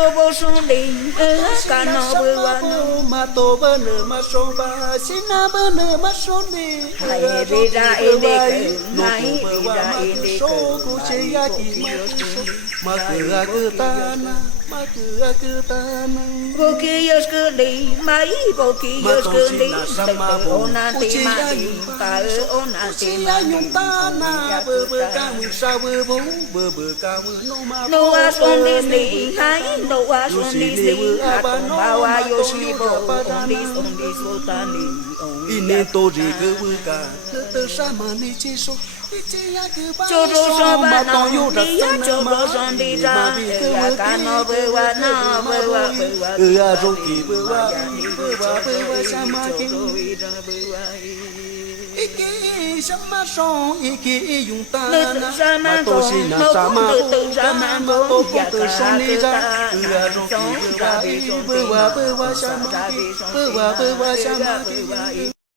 rô vô sông đi cả nó bơ wa nó mà tô bơ nở mà sông ba xin na bơ nở mà sông đi hay đi ra in đi hay đi ra in đi cô chơi ya chỉ mà cứ ta na mà cứ ta na vô kia cứ đi mấy vô kia cứ đi ôn na ti mà đi ta ôn na ti mà nhung ta na bơ bơ ca mưa sao bơ bố bơ bơ ca mưa no a son đi hay no a son đi a con bao a yo si bo on đi sultan đi ine to ri cứ bơ ca tơ sa mà ni chi so cho rô so ba nó đi cho rô son đi ra cả nó bơ wa a rô kỳ bơ wa sa ma ki iki sama song iki yung ta na ma to si na sama ma to ko to son ni ra a rô kỳ bơ wa sa ma ki bơ wa sa ma ki